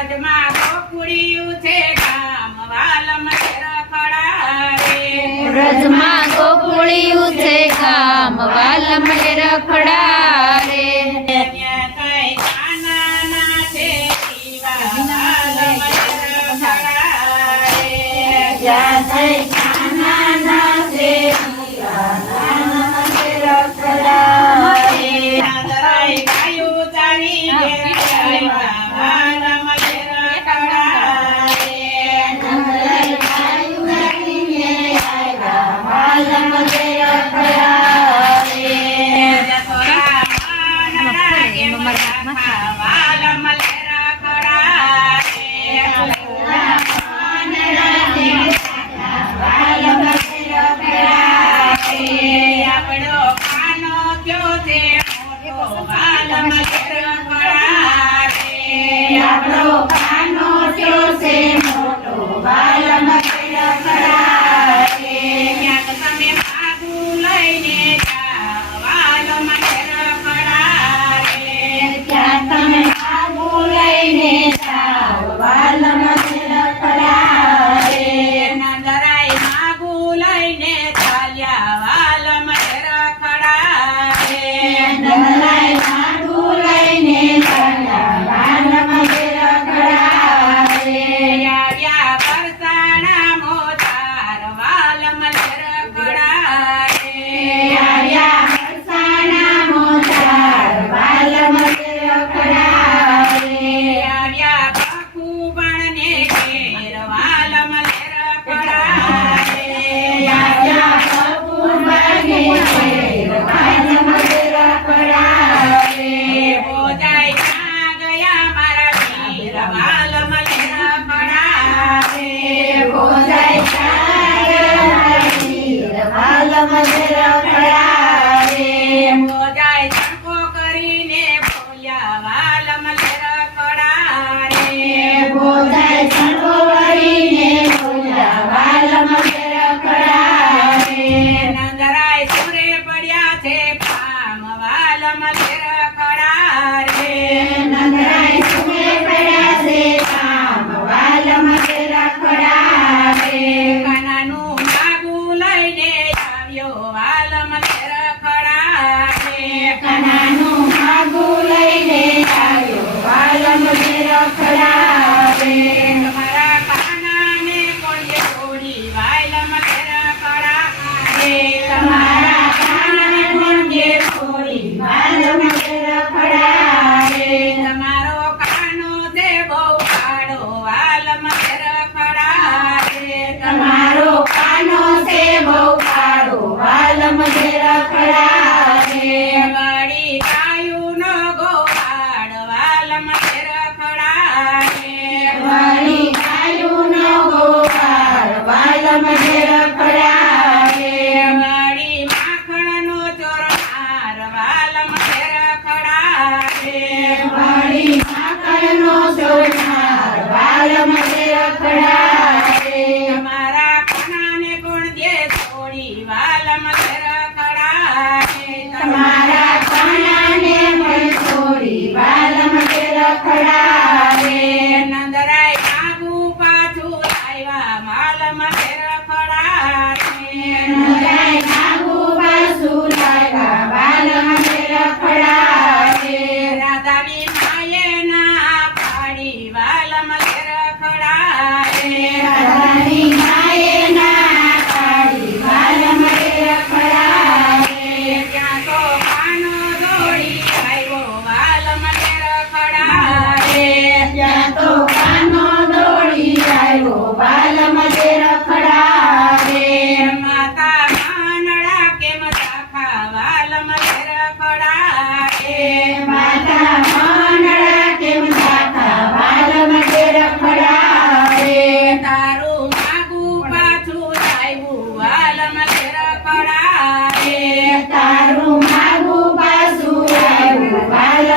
વ્રજમાં ગોકુળિયું છે ગામ વાલમ રખડારે વ્રજમાં ગોકુળિયું છે ગામ વાલમ રખડારે Yeah, thank you.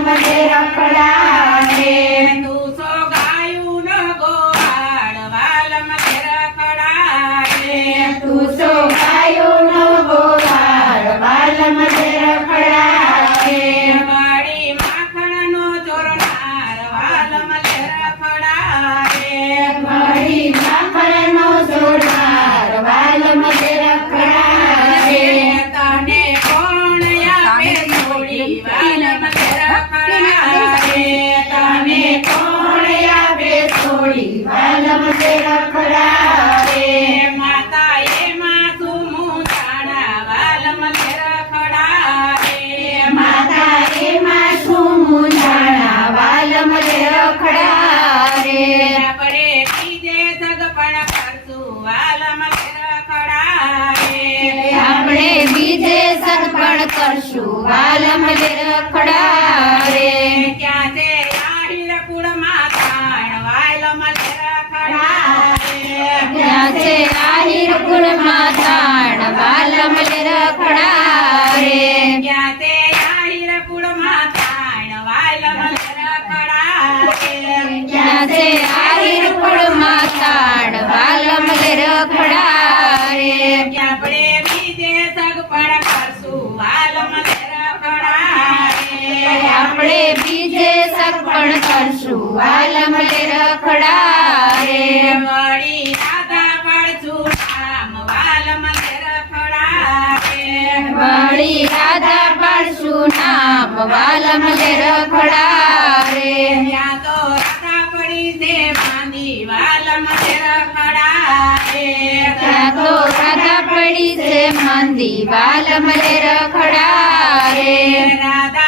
manera ಮೊದಲ ಕಡಾರೆ ಪಡೆ ಪೀದೆ ಸಗಪಣ ಖರ್ಚು ವಾಲ ಮೊದಲ ಕಡಾರೆ આપણે બીજે સરપણ કરશું વાલ મજર ખડારે ક્યાં તે આહિર કુળ માતાણ વાલ મજર ખડારે ક્યાં તે આહિર કુળ માતાણ વાલ આપણે બીજે સગપણ કરશું. આલમ લે રખડારે મળી રાધા પડશું રામ વાલમ લે રાધા પડશું નામ વાલમ લે રખડારે ત્યાં તો રાધા પડી દે માંદી વાલમ લે રખડારે ત્યાં તો રાધા પડી દે માંદી વાલમ લે રખડારે રાધા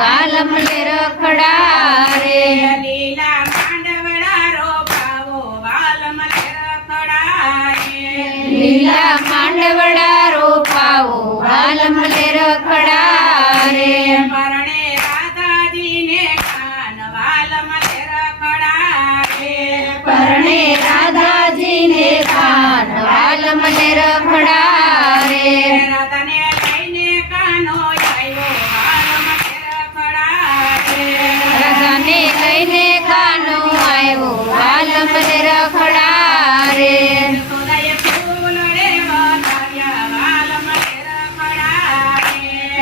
ગાલમણે રખડારે લીલા માંડવડા રોપાવો વાલમણે રખડારે લીલા માંડવડા રોપાવો વાલમણે રખડારે પરણે રાધાજીને કાન વાલમણે રખડારે પરણે રાધાજીને કાન વાલમણે રખડા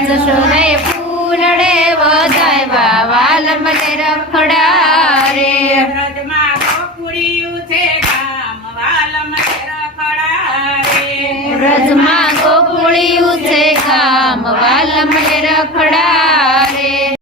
દશોને ફૂલડે વધાય બાવા લંબતે રખડારે. વ્રતમાં ગોકુળિયું છે કામ વાલમતે રખડારે. વ્રતમાં ગોકુળિયું છે કામ વાલમતે રખડારે.